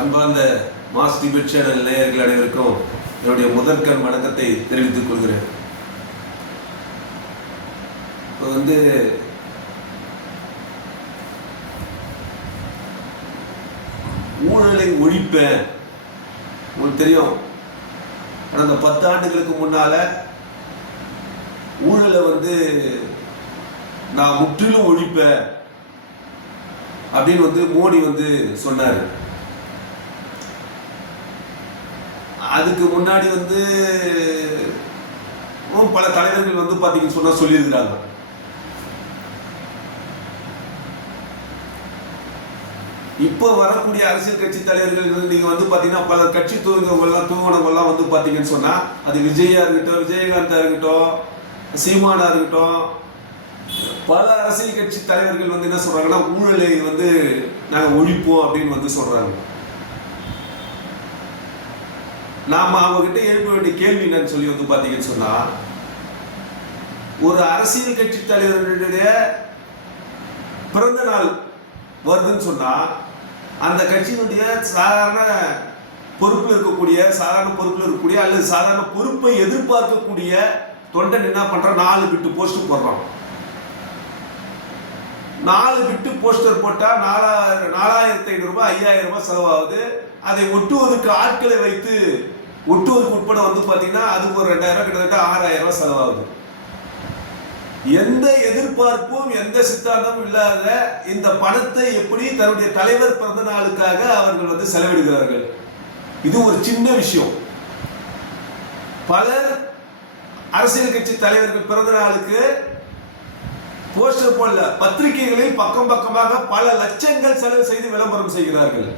அன்பார்ந்த mass debit channel நேயர்கள் அனைவருக்கும் என்னுடைய முதற்கண் வணக்கத்தை தெரிவித்துக் கொள்கிறேன். இப்போ வந்து ஊழலை ஒழிப்பேன் உங்களுக்கு தெரியும். கடந்த பத்தாண்டுகளுக்கு முன்னால ஊழலை வந்து நான் முற்றிலும் ஒழிப்பேன் அப்படின்னு வந்து மோடி வந்து சொன்னார். அதுக்கு முன்னாடி வந்து பல தலைவர்கள் வந்து பார்த்தீங்கன்னு சொன்னால் சொல்லியிருக்கிறாங்க. இப்போ வரக்கூடிய அரசியல் கட்சி தலைவர்கள் வந்து வந்து பார்த்தீங்கன்னா பல கட்சி தூங்குவங்கள்லாம் எல்லாம் வந்து பார்த்தீங்கன்னு சொன்னால் அது விஜயா இருக்கட்டும் விஜயகாந்தா இருக்கட்டும் சீமானா இருக்கட்டும் பல அரசியல் கட்சி தலைவர்கள் வந்து என்ன சொல்கிறாங்கன்னா ஊழலை வந்து நாங்கள் ஒழிப்போம் அப்படின்னு வந்து சொல்கிறாங்க நாம அவங்ககிட்ட எழுப்ப வேண்டிய கேள்வி என்னன்னு சொல்லி வந்து பாத்தீங்கன்னு சொன்னா ஒரு அரசியல் கட்சி தலைவர்களுடைய பிறந்த நாள் வருதுன்னு சொன்னா அந்த கட்சியினுடைய சாதாரண பொறுப்பில் இருக்கக்கூடிய சாதாரண பொறுப்பில் இருக்கக்கூடிய அல்லது சாதாரண பொறுப்பை எதிர்பார்க்கக்கூடிய தொண்டன் என்ன பண்றான் நாலு பிட்டு போஸ்ட் போடுறான். நாலு பிட்டு போஸ்டர் போட்டா நாலாயிரம் நாலாயிரத்தி ஐநூறு ரூபாய் ஐயாயிரம் ரூபாய் செலவாகுது. அதை ஒட்டுவதற்கு ஆட்களை வைத்து ஒட்டுவதற்கு உட்பட வந்து பார்த்தீங்கன்னா அதுக்கு ஒரு ரெண்டாயிரம் ரூபாய் கிட்டத்தட்ட ஆறாயிரம் ரூபாய் செலவாகுது. எந்த எதிர்பார்ப்பும் எந்த சித்தாந்தமும் இல்லாத இந்த பணத்தை எப்படி தன்னுடைய தலைவர் பிறந்த நாளுக்காக அவர்கள் வந்து செலவிடுகிறார்கள்? இது ஒரு சின்ன விஷயம். பலர் அரசியல் கட்சி தலைவர்கள் பிறந்த நாளுக்கு போஸ்டர் போடல. பத்திரிகைகளில் பக்கம் பக்கமாக பல லட்சங்கள் செலவு செய்து விளம்பரம் செய்கிறார்கள்.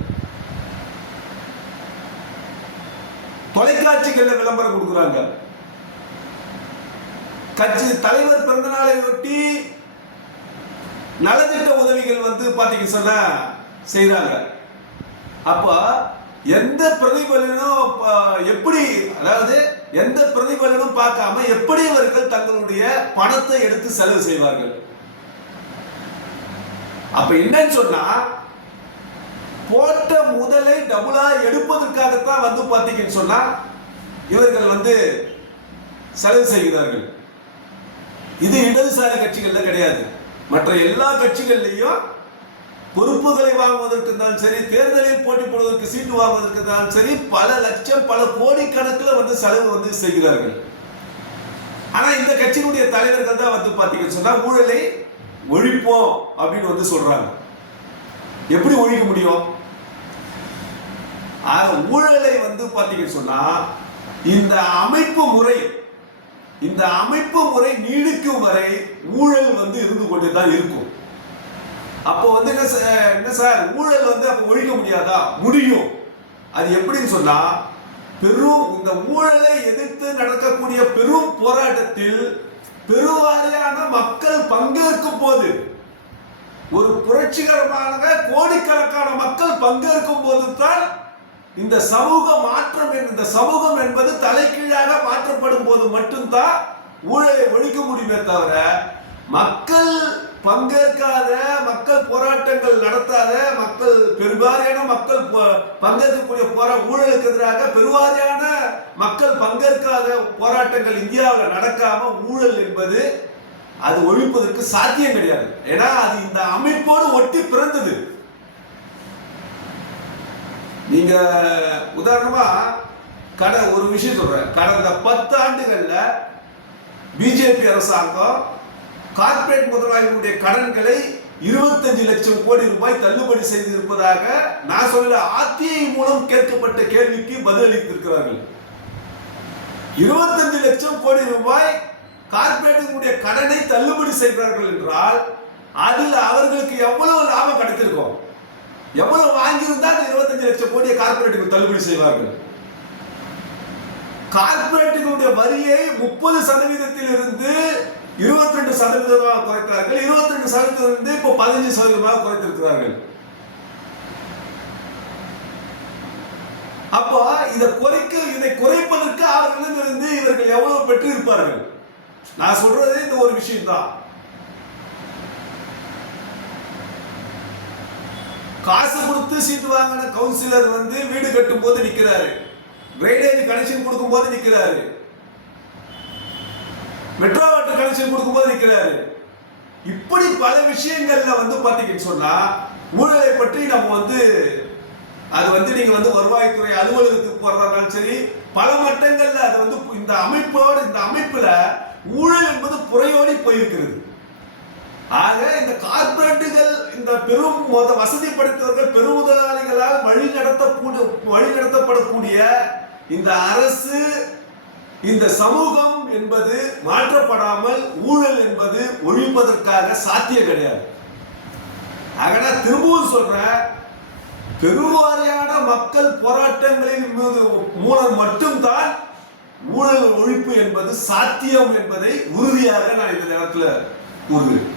தொலைக்காட்சிகளில் விளம்பரம் கொடுக்குறாங்க. கட்சி தலைவர் பிறந்த நாளை ஒட்டி நலத்திட்ட உதவிகள் வந்து பாத்தீங்க சொன்னா செய்கிறாங்க அப்ப எந்த பிரதிபலனும் எப்படி அதாவது எந்த பிரதிபலனும் பார்க்காம எப்படி இவர்கள் தங்களுடைய பணத்தை எடுத்து செலவு செய்வார்கள்? அப்ப என்னன்னு சொன்னா போட்ட முதலை டபுளா எடுப்பதற்காகத்தான் வந்து பார்த்தீங்கன்னு சொன்னா இவர்கள் வந்து செலவு செய்கிறார்கள். இது இடதுசாரி கட்சிகள்ல கிடையாது. மற்ற எல்லா கட்சிகள்லையும் பொறுப்புகளை வாங்குவதற்கு தான் சரி தேர்தலில் போட்டி போடுவதற்கு சீட்டு வாங்குவதற்கு தான் சரி பல லட்சம் பல கோடி கணக்கில் வந்து செலவு வந்து செய்கிறார்கள். ஆனா இந்த கட்சியினுடைய தலைவர்கள் தான் வந்து பாத்தீங்கன்னு சொன்னா ஊழலை ஒழிப்போம் அப்படின்னு வந்து சொல்றாங்க. எப்படி ஒழிக்க முடியும்? ஆக, ஊழலை வந்து பார்த்தீங்கன்னு சொன்னா இந்த அமைப்பு முறை இந்த அமைப்பு முறை நீடிக்கும் வரை ஊழல் வந்து இருந்து கொண்டே தான் இருக்கும். அப்போ வந்து என்ன என்ன சார்? ஊழல் வந்து அப்போ ஒழிக்க முடியாதா? முடியும். அது எப்படின்னு சொன்னா பெரும் இந்த ஊழலை எதிர்த்து நடக்கக்கூடிய பெரும் போராட்டத்தில் பெருவாரியான மக்கள் பங்கேற்கும் போது ஒரு புரட்சிகரமான கோடிக்கணக்கான மக்கள் பங்கேற்கும் போது தான் இந்த சமூக மாற்றம் இந்த சமூகம் என்பது தலைகீழாக மாற்றப்படும் போது மட்டும்தான் ஊழலை ஒழிக்க முடியுமே தவிர மக்கள் பங்கேற்காத மக்கள் போராட்டங்கள் நடத்தாத மக்கள் பெருவாரியான மக்கள் பங்கேற்கக்கூடிய போரா ஊழலுக்கு எதிராக பெருவாரியான மக்கள் பங்கேற்காத போராட்டங்கள் இந்தியாவில் நடக்காம ஊழல் என்பது அது ஒழிப்பதற்கு சாத்தியம் கிடையாது. ஏன்னா அது இந்த அமைப்போடு ஒட்டி பிறந்தது. நீங்க உதாரணமா கடை ஒரு விஷயம் சொல்றேன். கடந்த பத்து ஆண்டுகள்ல பிஜேபி அரசாங்கம் கார்ப்பரேட் முதலாளிகளுடைய கடன்களை இருபத்தஞ்சு லட்சம் கோடி ரூபாய் தள்ளுபடி செய்திருப்பதாக நான் சொல்ல ஆர்டிஐ மூலம் கேட்கப்பட்ட கேள்விக்கு பதிலளித்திருக்கிறார்கள். இருபத்தஞ்சு லட்சம் கோடி ரூபாய் கார்ப்பரேட்டுடைய கடனை தள்ளுபடி செய்கிறார்கள் என்றால் அதில் அவர்களுக்கு எவ்வளவு எவ்வளவு வாங்கியிருந்தா அந்த இருபத்தஞ்சு லட்சம் கோடியை கார்பரேட்டுக்கு தள்ளுபடி செய்வார்கள். கார்பரேட்டுகளுடைய வரியை முப்பது சதவீதத்தில் இருந்து இருபத்தி ரெண்டு சதவீதமாக குறைத்தார்கள் இருபத்தி ரெண்டு சதவீதம் இருந்து இப்போ பதினஞ்சு சதவீதமாக குறைத்திருக்கிறார்கள். அப்போ இதை குறைக்க இதை குறைப்பதற்கு அவர்களிடமிருந்து இவர்கள் எவ்வளவு பெற்று இருப்பார்கள் நான் சொல்றது இந்த ஒரு விஷயம் தான் காசு கொடுத்து சீட்டு வாங்கின கவுன்சிலர் வந்து வீடு கட்டும் போது நிற்கிறாரு ட்ரைனேஜ் கனெக்ஷன் கொடுக்கும் போது நிற்கிறாரு மெட்ரோ வாட்டர் கனெக்ஷன் கொடுக்கும்போது நிற்கிறாரு இப்படி பல விஷயங்கள்ல வந்து பாத்தீங்கன்னு சொன்னா ஊழலை பற்றி நம்ம வந்து அது வந்து நீங்க வந்து வருவாய்த்துறை அலுவலகத்துக்கு போறதாலும் சரி பல மட்டங்கள்ல அது வந்து இந்த அமைப்போடு இந்த அமைப்புல ஊழல் என்பது புறையோடி போயிருக்கிறது. ஆக இந்த கார்ப்பரேட்டுகள் இந்த பெரும் மொத வசதி படைத்தவர்கள் பெருமுதலாளிகளால் வழி நடத்தக்கூடிய வழி நடத்தப்படக்கூடிய இந்த அரசு இந்த சமூகம் என்பது மாற்றப்படாமல் ஊழல் என்பது ஒழிப்பதற்காக சாத்தியம் கிடையாது. ஆக நான் திரும்பவும் சொல்றேன் பெருவாரியான மக்கள் போராட்டங்களின் மீது மூலம் மட்டும்தான் ஊழல் ஒழிப்பு என்பது சாத்தியம் என்பதை உறுதியாக நான் இந்த நேரத்தில் கூறுகிறேன்.